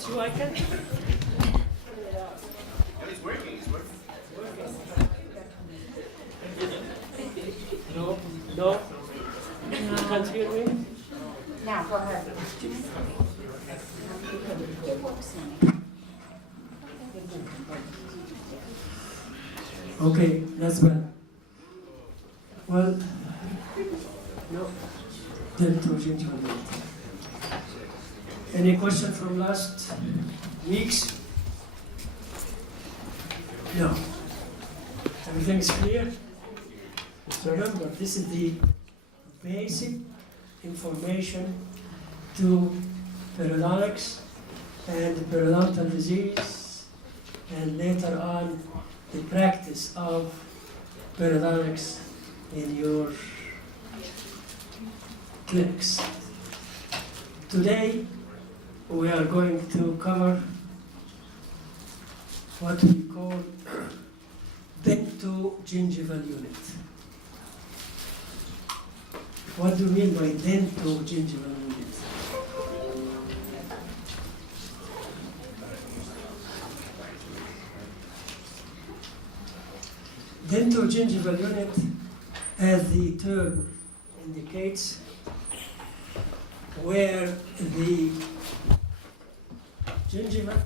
So I can. It's working, it's working. No, no. You can't hear me? Now, go ahead. Okay, that's well. Well, no. Dental gingival. Any question from last weeks? No. Everything is clear? Just remember, this is the basic information to periodontics and periodontal disease, and later on the practice of periodontics in your clinics. Today we are going to cover what we call dentogingival unit. What do you mean by dentogingival unit? Dentogingival unit, as the term indicates, where the gingiva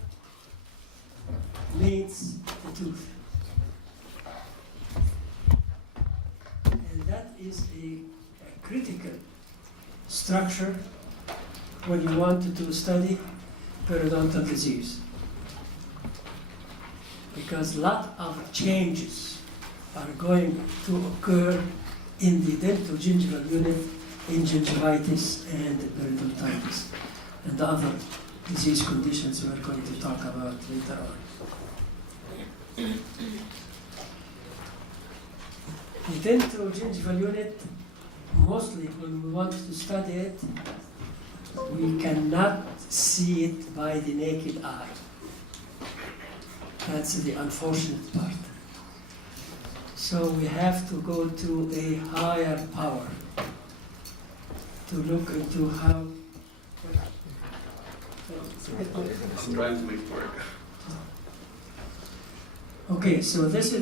meets the tooth. And that is a critical structure when you want to study periodontal disease, because a lot of changes are going to occur in the dentogingival unit in gingivitis and periodontitis and the other disease conditions we're going to talk about later on. The dentogingival unit, mostly when we want to study it, we cannot see it by the naked eye. That's the unfortunate part. So we have to go to a higher power to look into how. I'm trying to make it work. Okay, so this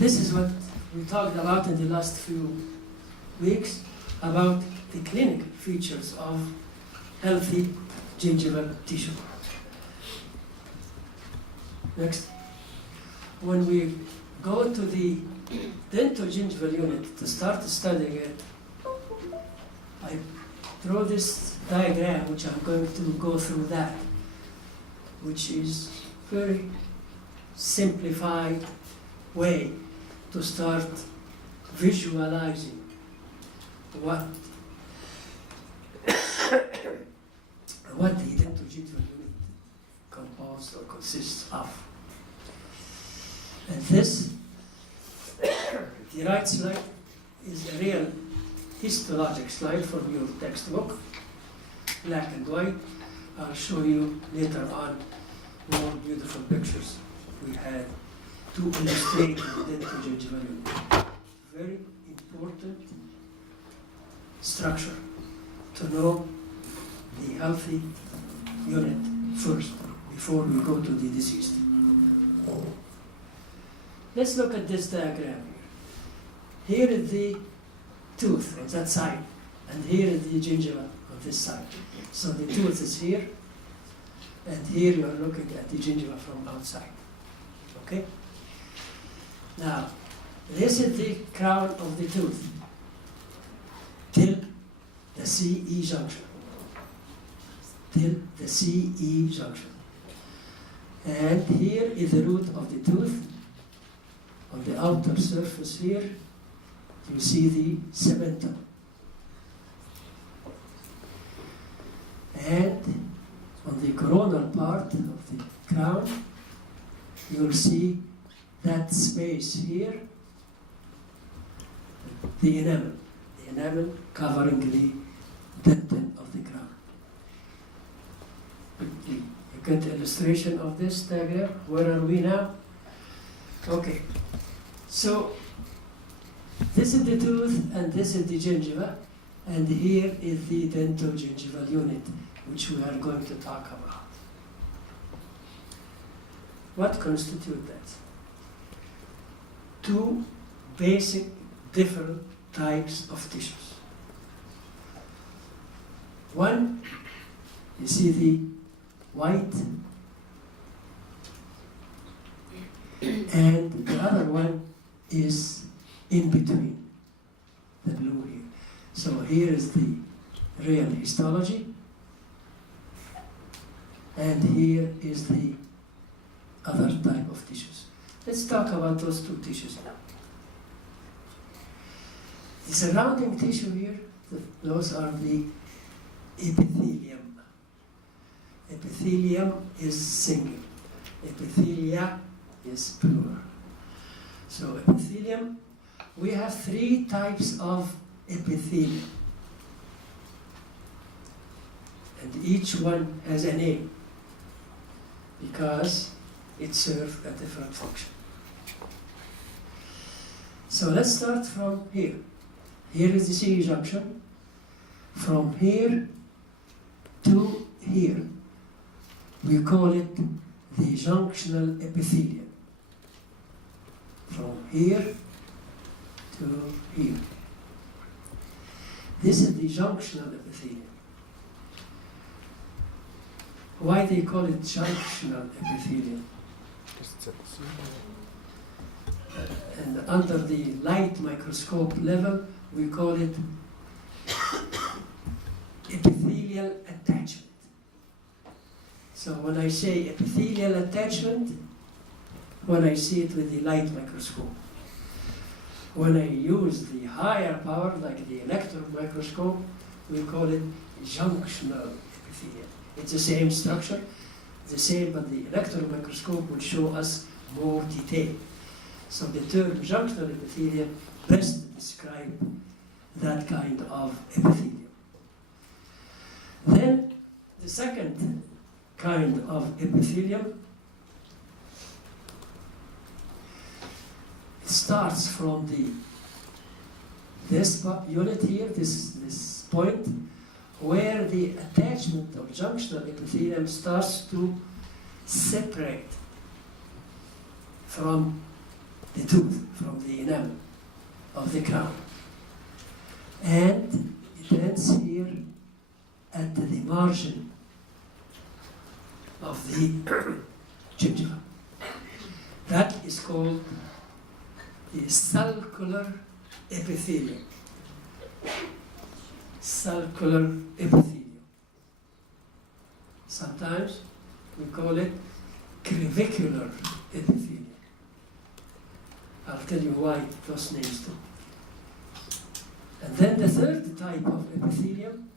is what we talked about in the last few weeks about the clinical features of healthy gingival tissue. Next. When we go to the dentogingival unit to start studying it, I draw this diagram, which I'm going to go through that, which is very simplified way to start visualizing what the dentogingival unit composed or consists of. And this, the right slide, is a real histologic slide from your textbook, black and white. I'll show you later on more beautiful pictures we had to illustrate the dentogingival unit. Very important structure to know the healthy unit first before we go to the diseased. Let's look at this diagram here. Here is the tooth on that side, and here is the gingiva on this side. So the tooth is here, and here you are looking at the gingiva from outside. Okay? Now, this is the crown of the tooth till the CE junction. Till the CE junction. And here is the root of the tooth. On the outer surface here, you see the cementum. And on the coronal part of the crown, you'll see that space here, the enamel covering the dentin of the crown. You get the illustration of this diagram? Where are we now? Okay, so This is the tooth and this is the gingiva, and here is the dentogingival unit, which we are going to talk about. What constitutes that? Two basic different types of tissues. One, you see the white, and the other one is in between, the blue here. So here is the real histology, and here is the other type of tissues. Let's talk about those two tissues now. The surrounding tissue here, those are the epithelium. Epithelium is single. Epithelia is plural. So epithelium, we have three types of epithelium. And each one has a name because it serves a different function. So let's start from here. Here is the C junction. From here to here, we call it the junctional epithelium. From here to here. This is the junctional epithelium. Why do you call it junctional epithelium? And under the light microscope level, we call it epithelial attachment. So when I say epithelial attachment, when I see it with the light microscope. When I use the higher power, like the electron microscope, we call it junctional epithelium. It's the same structure, the same, but the electron microscope will show us more detail. So the term junctional epithelium best describes that kind of epithelium. Then the second kind of epithelium starts from this unit here, this point, where the attachment of junctional epithelium starts to separate from the tooth, from the enamel of the crown. And it ends here at the margin of the gingiva. That is called the sulcular epithelium. Sulcular epithelium. Sometimes we call it crevicular epithelium. I'll tell you why those names too. And then the third type of epithelium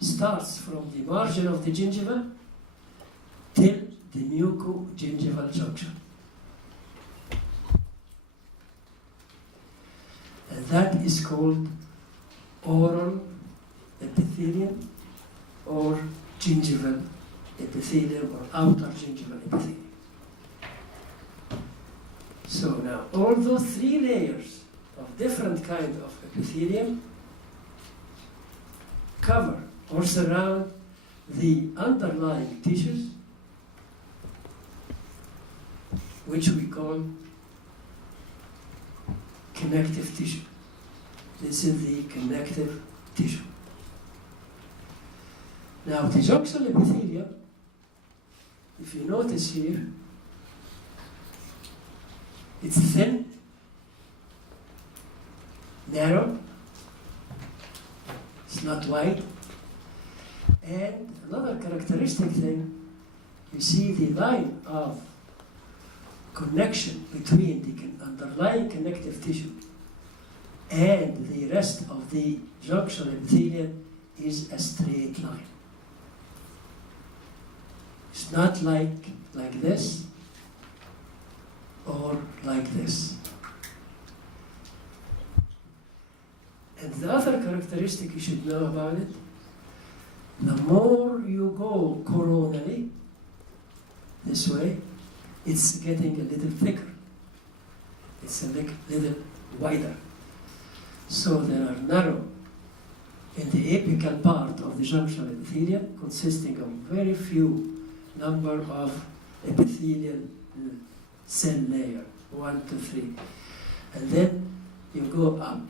starts from the margin of the gingiva till the mucogingival junction. And that is called oral epithelium or gingival epithelium or outer gingival epithelium. So now, all those three layers of different kind of epithelium cover or surround the underlying tissues, which we call connective tissue. This is the connective tissue. Now, the junctional epithelium, if you notice here, it's thin, narrow, it's not wide, and another characteristic thing, you see the line of connection between the underlying connective tissue and the rest of the junctional epithelium is a straight line. It's not like this or like this. And the other characteristic you should know about it, the more you go coronally, this way, it's getting a little thicker. It's a little wider. So they are narrow in the apical part of the junctional epithelium, consisting of very few number of epithelial cell layer, 1 to 3. And then you go up,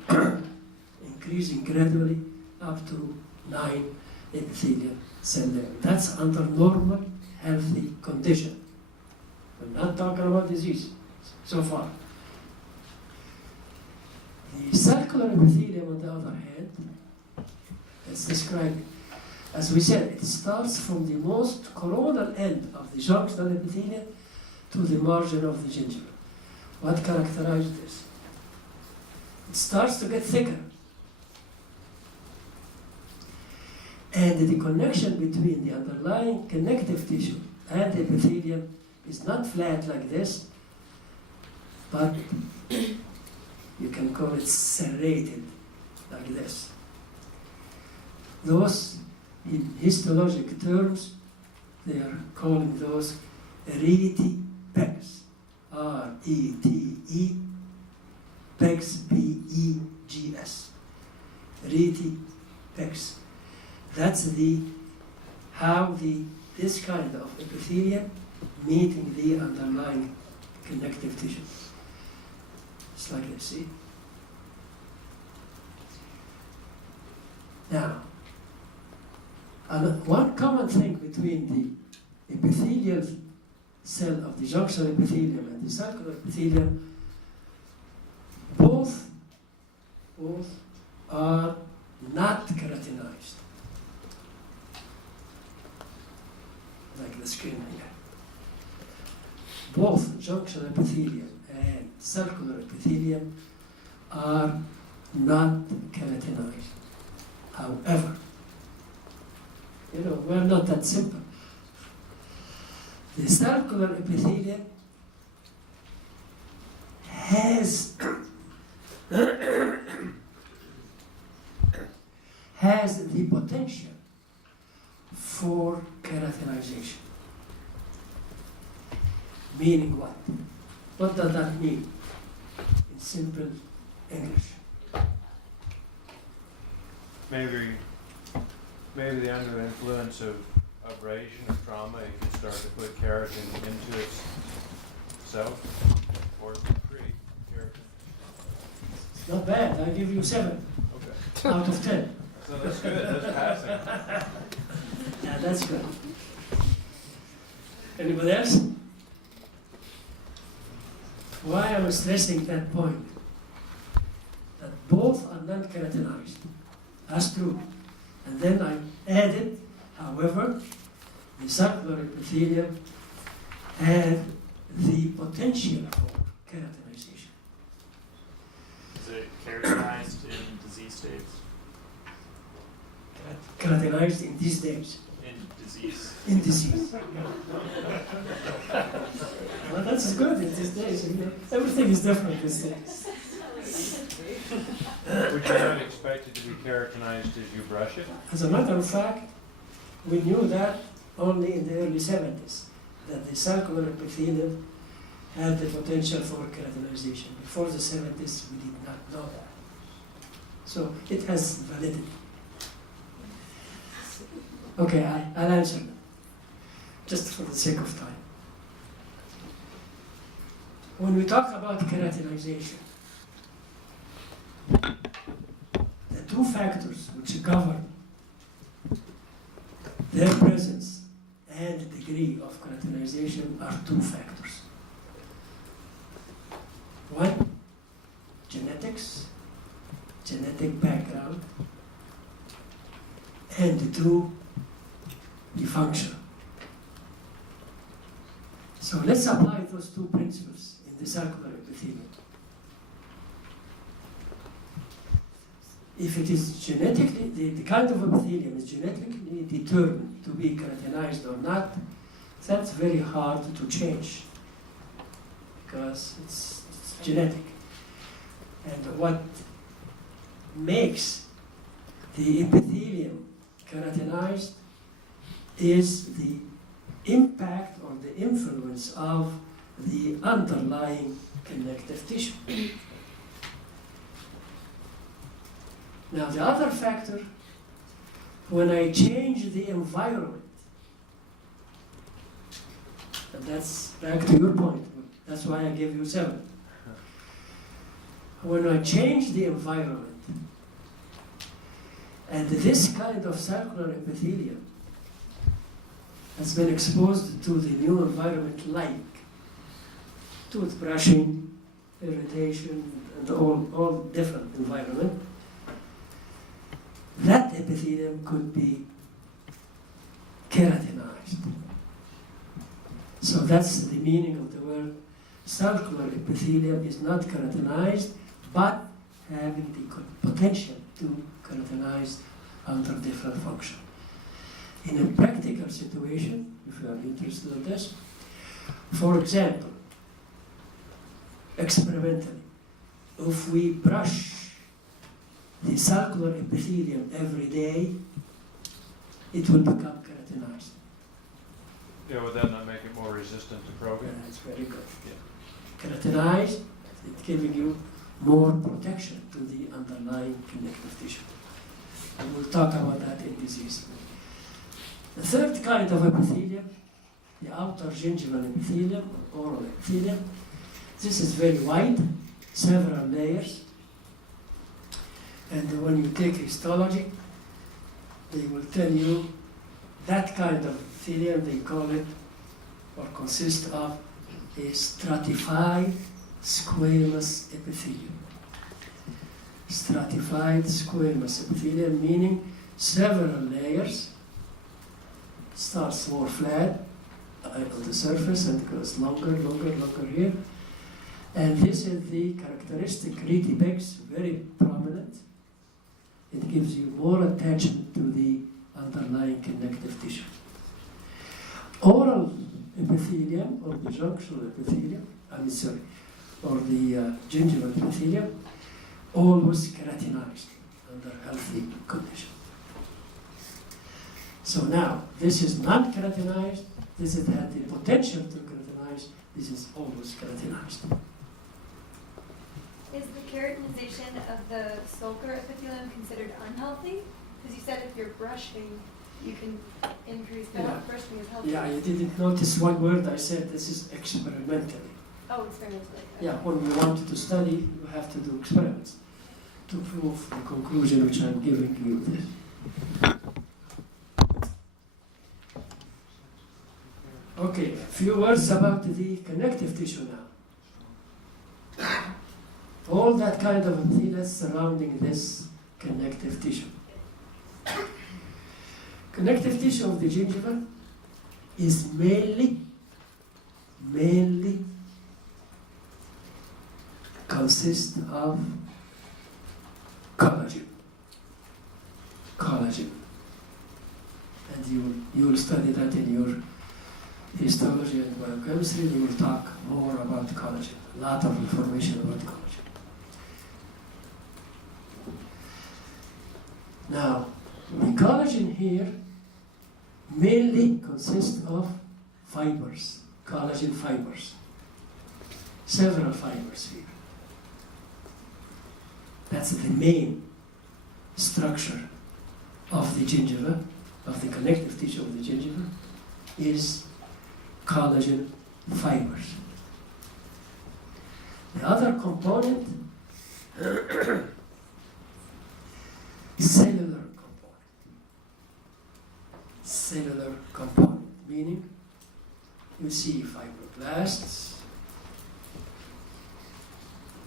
increasing gradually up to 9 epithelial cell layer. That's under normal, healthy condition. We're not talking about disease so far. The circular epithelium, on the other hand, is described, as we said, it starts from the most coronal end of the junctional epithelium to the margin of the gingiva. What characterizes this? It starts to get thicker. And the connection between the underlying connective tissue and the epithelium is not flat like this, but you can call it serrated like this. Those, in histologic terms, they are calling those rete pegs, R-E-T-E, pegs, P-E-G-S, rete pegs. That's how this kind of epithelium meeting the underlying connective tissue. It's like this, see? Now, one common thing between the epithelial cell of the junctional epithelium and the circular epithelium, both are not keratinized. Like the skin here. Both junctional epithelium and circular epithelium are not keratinized. However, we're not that simple. The circular epithelium has the potential for keratinization. Meaning what? What does that mean in simple English? Maybe the under influence of abrasion or trauma, it can start to put keratin into itself or create keratin. It's not bad. I give you 7 out of 10. So that's good. That's passing. Yeah, that's good. Anybody else? Why am I stressing that point? That both are non-keratinized. That's true. And then I added, however, the circular epithelium had the potential for keratinization. Is it keratinized in disease states? Keratinized in these days. In disease. In disease. Well, that's good in these days. Everything is different these days. Would you not expect it to be keratinized as you brush it? As a matter of fact, we knew that only in the early 70s, that the circular epithelium had the potential for keratinization. Before the 70s, we did not know that. So it has validity. Okay, I'll answer them, just for the sake of time. When we talk about keratinization, the two factors which govern their presence and degree of keratinization are two factors. One, genetics, genetic background, and two, the function. So let's apply those two principles in the circular epithelium. If it is genetically, the kind of epithelium is genetically determined to be keratinized or not, that's very hard to change because it's genetic. And what makes the epithelium keratinized is the impact or the influence of the underlying connective tissue. Now the other factor, when I change the environment, and that's back to your point, that's why I gave you 7. When I change the environment, and this kind of circular epithelium has been exposed to the new environment, like toothbrushing, irritation, and all different environment, that epithelium could be keratinized. So that's the meaning of the word circular epithelium is not keratinized, but having the potential to keratinize under different function. In a practical situation, if you are interested in this, for example, experimentally, if we brush the circular epithelium every day, it will become keratinized. Yeah, would that not make it more resistant to probing? That's very good. Keratinized, it's giving you more protection to the underlying connective tissue. And we'll talk about that in disease. The third kind of epithelium, the outer gingival epithelium, or oral epithelium, this is very wide, several layers. And when you take histology, they will tell you that kind of epithelium, they call it, or consist of, a stratified squamous epithelium. Stratified squamous epithelium, meaning several layers, starts more flat on the surface and goes longer here. And this is the characteristic reedy pegs, very prominent. It gives you more attention to the underlying connective tissue. Oral epithelium, or the junctional epithelium, or the gingival epithelium, always keratinized under healthy condition. So now, this is not keratinized, this has had the potential to keratinize, this is always keratinized. Is the keratinization of the sulcar epithelium considered unhealthy? Because you said if you're brushing, you can increase, but Yeah. brushing is healthy. Yeah, you didn't notice one word I said, this is experimentally. Oh, experimentally. Okay. Yeah, when we want to study, you have to do experiments to prove the conclusion which I'm giving you this. Okay, a few words about the connective tissue now. All that kind of epithelium surrounding this connective tissue. Connective tissue of the gingiva is mainly consists of collagen. And you will study that in your histology and biochemistry. You will talk more about collagen. A lot of information about collagen. Now, the collagen here mainly consists of fibers, collagen fibers. Several fibers here. That's the main structure of the gingiva, of the connective tissue of the gingiva, is collagen fibers. The other component, cellular component. Cellular component, meaning you see fibroblasts,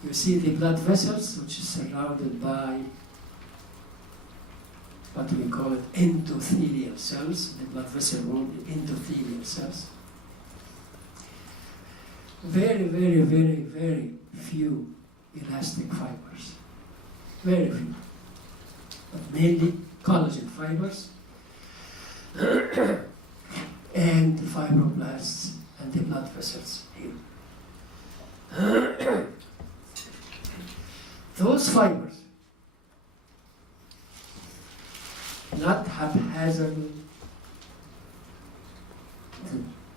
you see the blood vessels, which is surrounded by what we call it endothelial cells, the blood vessel wall, the endothelial cells. Very, very, very, very few elastic fibers. Very few. But mainly collagen fibers and the fibroblasts and the blood vessels here. Those fibers, not haphazardly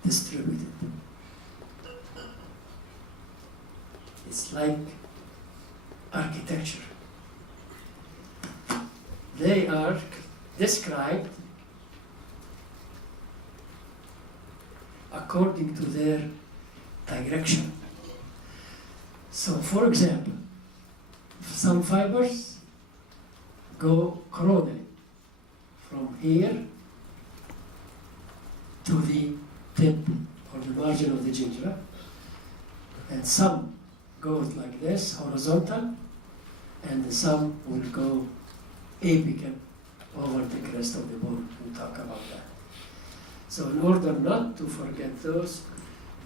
distributed. It's like architecture. They are described according to their direction. So, for example, some fibers go coronally from here to the tip or the margin of the gingiva, and some go like this, horizontal, and some will go apical over the crest of the bone. We'll talk about that. So in order not to forget those,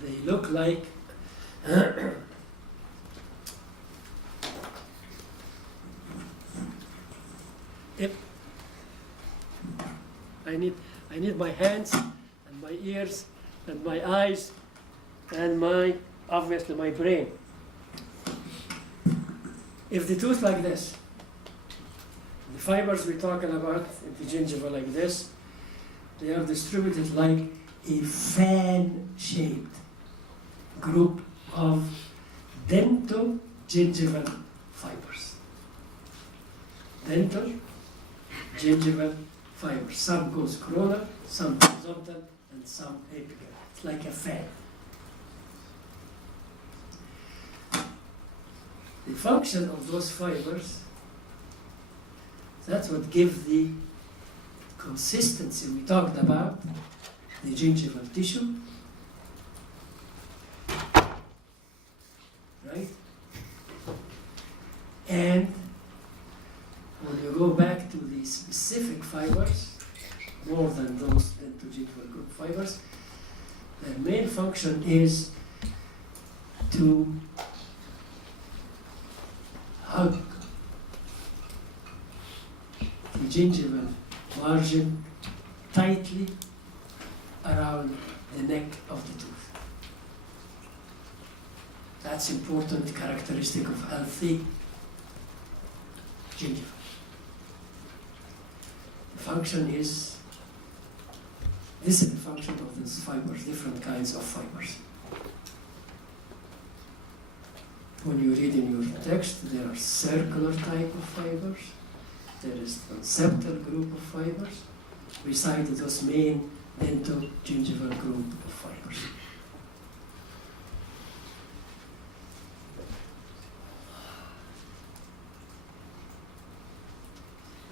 they look like Yep. I need my hands and my ears and my eyes and obviously my brain. If the tooth like this, the fibers we're talking about in the gingiva like this, they are distributed like a fan-shaped group of dentogingival fibers. Dental gingival fibers. Some goes coronal, some horizontal, and some apical. It's like a fan. The function of those fibers, that's what gives the consistency we talked about, the gingival tissue. Right? And when you go back to the specific fibers, more than those dentogingival group fibers, their main function is to hug the gingival margin tightly around the neck of the tooth. That's important characteristic of healthy gingiva. The function is, this is the function of these fibers, different kinds of fibers. When you read in your text, there are circular type of fibers, there is conceptual group of fibers, besides those main dentogingival group of fibers.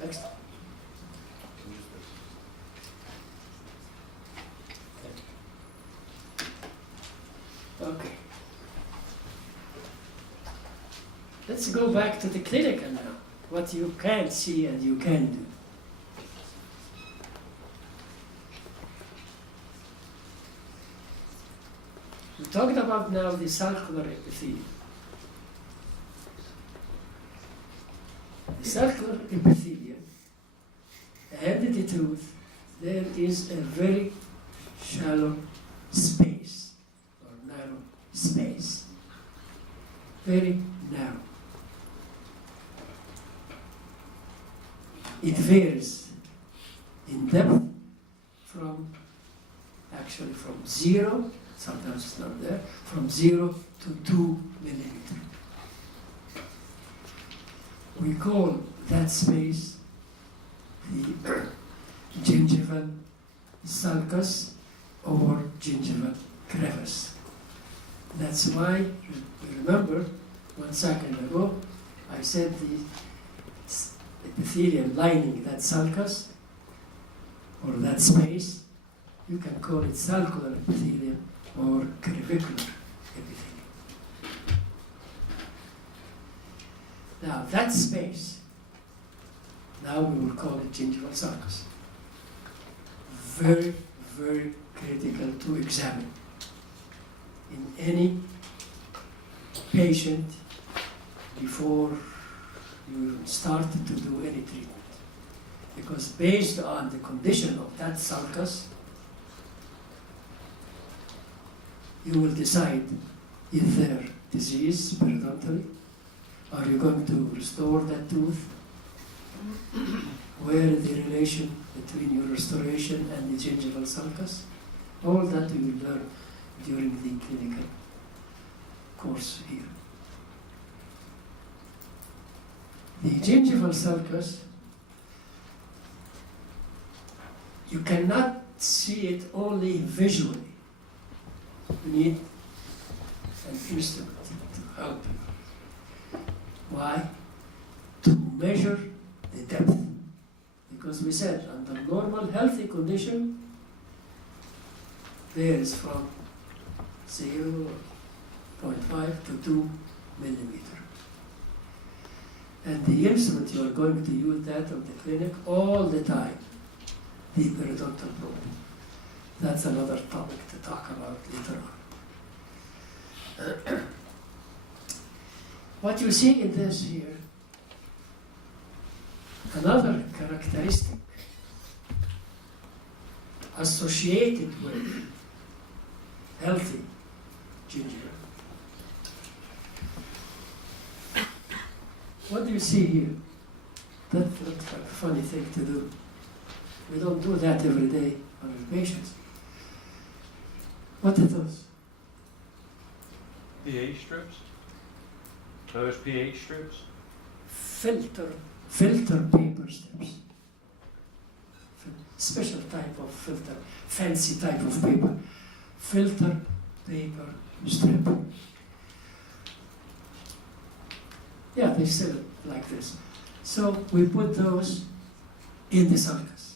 Next. Okay. Let's go back to the clinical now. What you can see and you can do. We talked about now the sulcular epithelium. The sulcular epithelium, under the tooth, there is a very shallow space, or narrow space. Very narrow. It varies in depth from 0, sometimes it's not there, from 0 to 2 millimeters. We call that space the gingival sulcus or gingival crevice. That's why, remember, 1 second ago, I said the epithelium lining that sulcus, or that space, you can call it sulcular epithelium or crevicular epithelium. Now that space, now we will call it gingival sulcus. Very, very critical to examine in any patient before you start to do any treatment. Because based on the condition of that sulcus, you will decide if there disease periodontally, are you going to restore that tooth, where is the relation between your restoration and the gingival sulcus. All that we will learn during the clinical course here. The gingival sulcus you cannot see it only visually. You need an instrument to help you. Why? To measure the depth. Because we said under normal healthy condition, there is from 0.5 to 2 millimeter. And the instrument you are going to use that of the clinic all the time, the periodontal probe. That's another topic to talk about later on. What you see in this here, another characteristic associated with healthy gingiva. What do you see here? That looks like a funny thing to do. We don't do that every day on our patients. What are those? pH strips? Are those pH strips? Filter paper strips. Special type of filter, fancy type of paper. Filter paper strip. Yeah, they sell it like this. So we put those in the sulcus.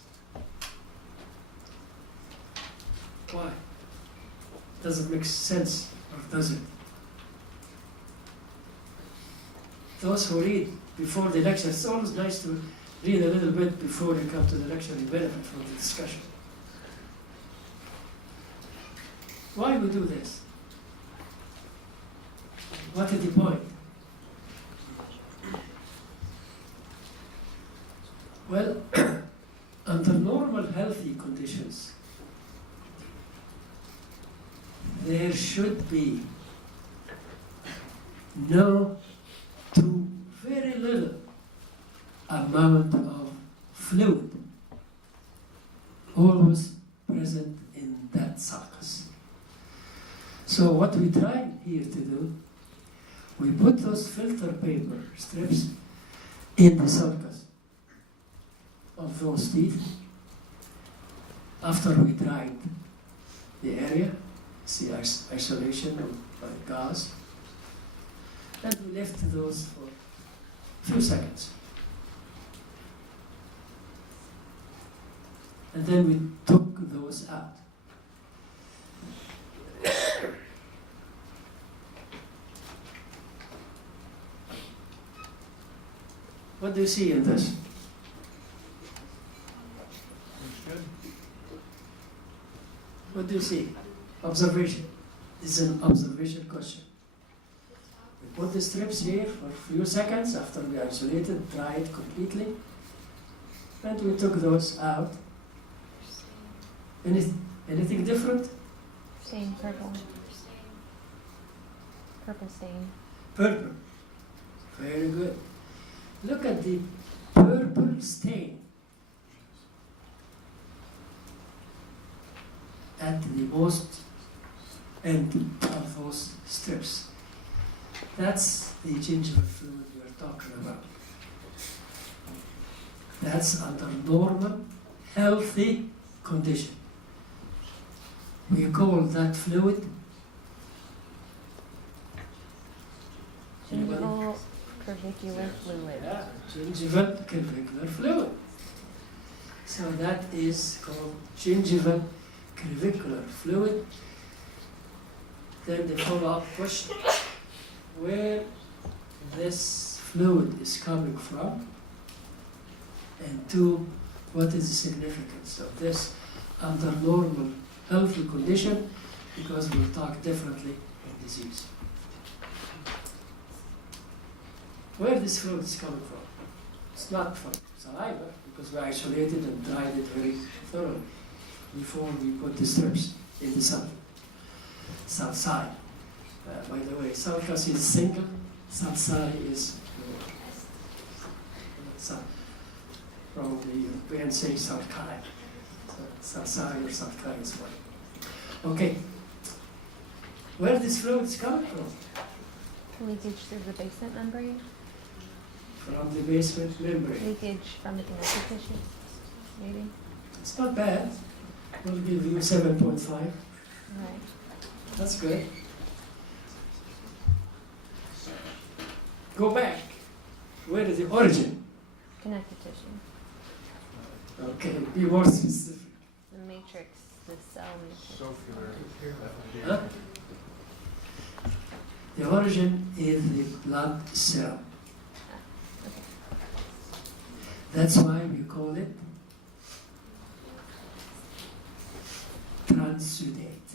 Why? Does it make sense, or does it? Those who read before the lecture, it's always nice to read a little bit before you come to the lecture and benefit from the discussion. Why we do this? What is the point? Well, under normal healthy conditions, there should be no to very little amount of fluid always present in that sulcus. So what we try here to do, we put those filter paper strips in the sulcus of those teeth after we dried the area, see isolation by gauze, and we left those for a few seconds. And then we took those out. What do you see in this? Looks good. What do you see? Observation. This is an observation question. We put the strips here for a few seconds after we isolated, dried completely, and we took those out. Anything different? Stain purple. Purple stain. Purple. Very good. Look at the purple stain at the most end of those strips. That's the gingival fluid we're talking about. That's under normal, healthy condition. We call that fluid Gingival curvicular fluid. yeah, gingival curvicular fluid. So that is called gingival curvicular fluid. Then the follow-up question, where this fluid is coming from, and two, what is the significance of this under normal healthy condition, because we'll talk differently in disease. Where this fluid is coming from? It's not from saliva, because we isolated and dried it very thoroughly before we put the strips in the south side. By the way, sulcus is single, south side is plural. So probably we can say sulci. So sulci or sulci is one. Okay. Where this fluid is coming from? Leakage through the basement membrane. From the basement membrane. Leakage from the connective tissue, maybe. It's not bad. We'll give you 7.5. Right. That's good. Go back. Where is the origin? Connective tissue. Okay, be more specific. The matrix, the cell matrix. Sulfur. Huh? The origin is the blood cell. Okay. That's why we call it transudate.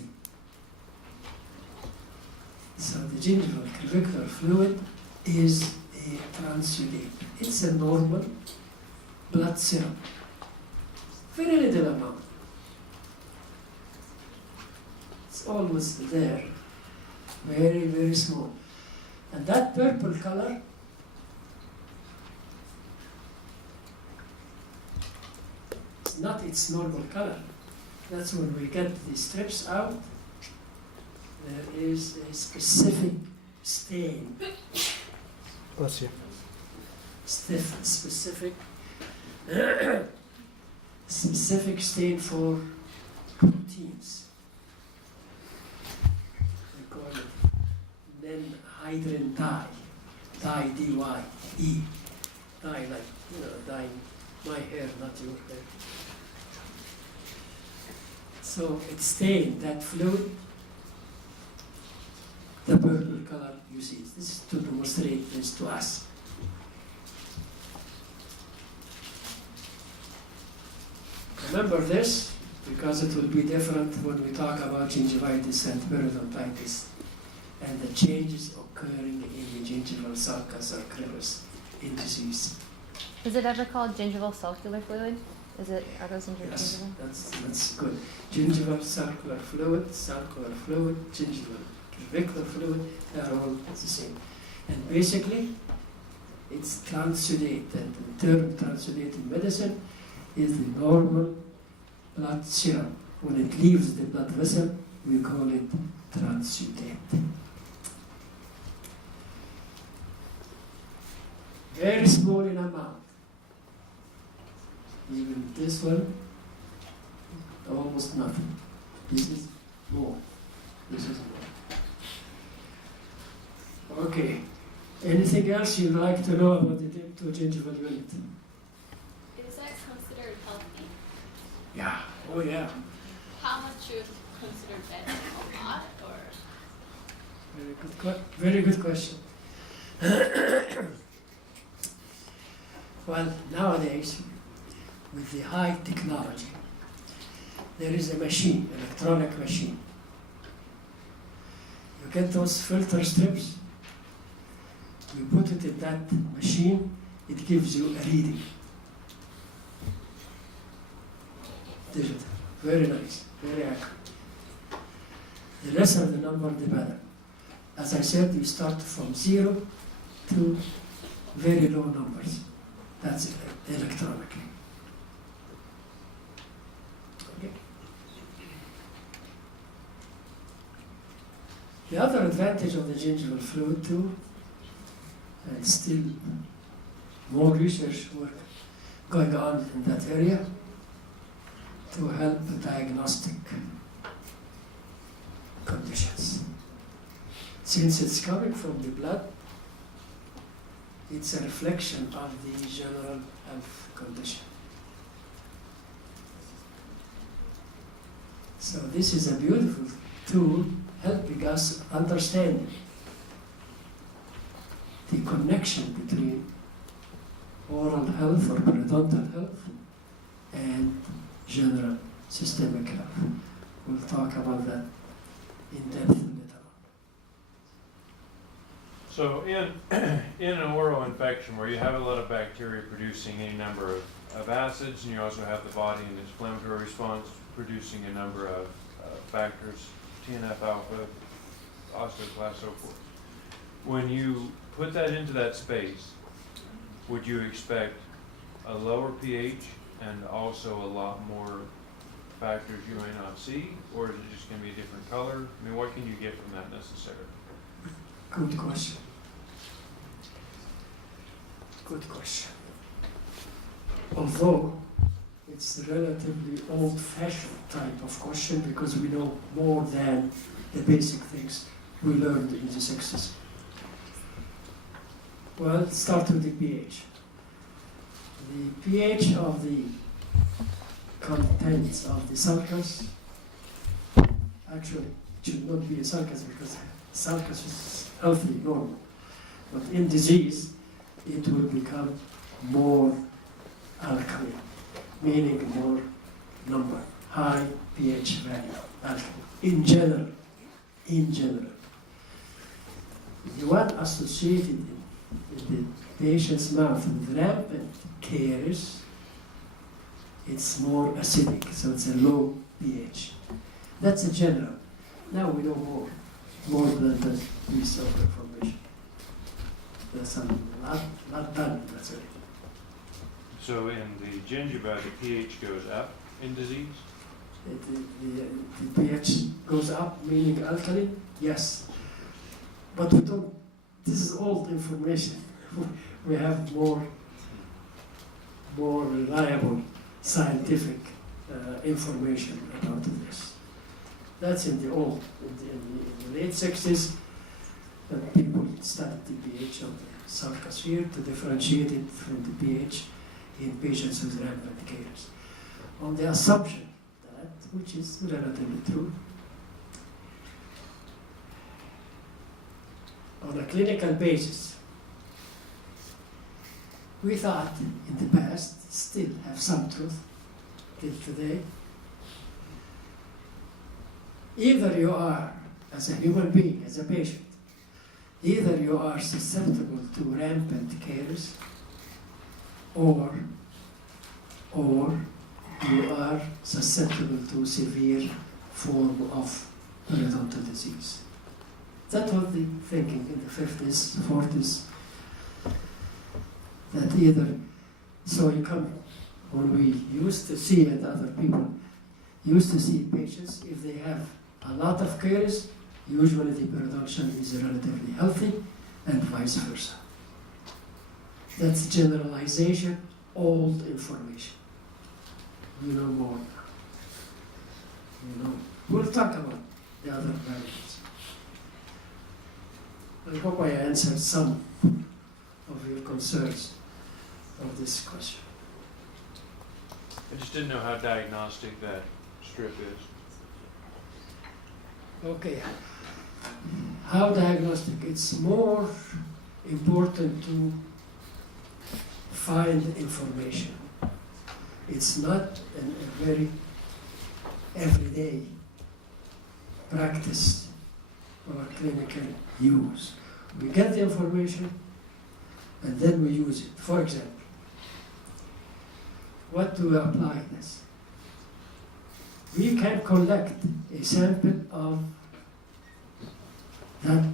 So the gingival curvicular fluid is a transudate. It's a normal blood serum. Very little amount. It's always there. Very, very small. And that purple color is not its normal color. That's when we get the strips out, there is a specific stain. Bless you. Specific specific stain for proteins. We call it non-hydrin dye, D-Y-E, dye like, dyeing my hair, not your hair. So it stained that fluid, the purple color you see. This is to demonstrate this to us. Remember this, because it will be different when we talk about gingivitis and periodontitis and the changes occurring in the gingival sulcus or crevice in disease. Is it ever called gingival sulcular fluid? Are those Yes, interchangeable? that's good. Gingival sulcular fluid, gingival curvicular fluid, they are all the same. And basically, it's transudate, and the term transudate in medicine is the normal blood serum. When it leaves the blood vessel, we call it transudate. Very small in amount. Even this one, almost nothing. This is more. This is more. Okay. Anything else you'd like to know about the gingival unit? Is that considered healthy? Yeah. Oh yeah. How much you consider bad? A lot or? Very good question. Well, nowadays, with the high technology, there is a machine, electronic machine. You get those filter strips, you put it in that machine, it gives you a reading. Digital. Very nice, very accurate. The lesser the number, the better. As I said, you start from 0 to very low numbers. That's electronically. Okay. The other advantage of the gingival fluid too, and still more research work going on in that area to help diagnostic conditions. Since it's coming from the blood, it's a reflection of the general health condition. So this is a beautiful tool helping us understand the connection between oral health or periodontal health and general systemic health. We'll talk about that in depth later on. So in an oral infection where you have a lot of bacteria producing any number of acids, and you also have the body in its inflammatory response producing a number of factors, TNF-alpha, osteoclast, so forth. When you put that into that space, would you expect a lower pH and also a lot more factors you may not see, or is it just going to be a different color? I mean, what can you get from that necessarily? Good question. Good question. Although, in it's a relatively old-fashioned type of question because we know more than the basic things we learned in the 60s. Well, let's start with the pH. The pH of the contents of the sulcus, actually, it should not be a sulcus because sulcus is healthy, normal. But in disease, it will become more alkaline, meaning more number, high pH value, alkaline, in general. The one associated in the patient's mouth with rampant caries, it's more acidic, so it's a low pH. That's a general. Now we know more than that piece of information. There's a lot done, that's it. So in the gingiva, the pH goes up in disease? The pH goes up, meaning alkaline? Yes. But we don't, this is old information. We have more reliable scientific information about this. That's in the late 60s, people studied the pH of the sulcus here to differentiate it from the pH in patients with rampant caries. On the assumption that, which is relatively true, on a clinical basis, we thought in the past, still have some truth till today, either you are, as a human being, as a patient, either you are susceptible to rampant caries, or you are susceptible to severe form of periodontal disease. That was the thinking in the 50s, 40s, that either, so you come, when we used to see, and other people used to see patients, if they have a lot of caries, usually the periodontium is relatively healthy, and vice versa. That's generalization, old information. We know more now. You know, we'll talk about the other variables. I hope I answered some of your concerns of this question. I just didn't know how diagnostic that strip is. Okay. How diagnostic? It's more important to find information. It's not a very everyday practice or clinical use. We get the information and then we use it. For example, what do we apply this? We can collect a sample of that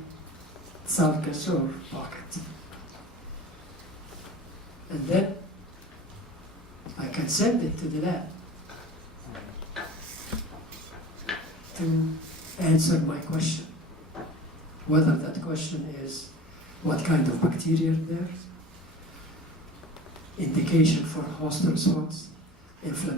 sulcus or pocket. And then I can send it to the lab to answer my question. Whether that question is what kind of bacteria there, indication for host response, inflammation.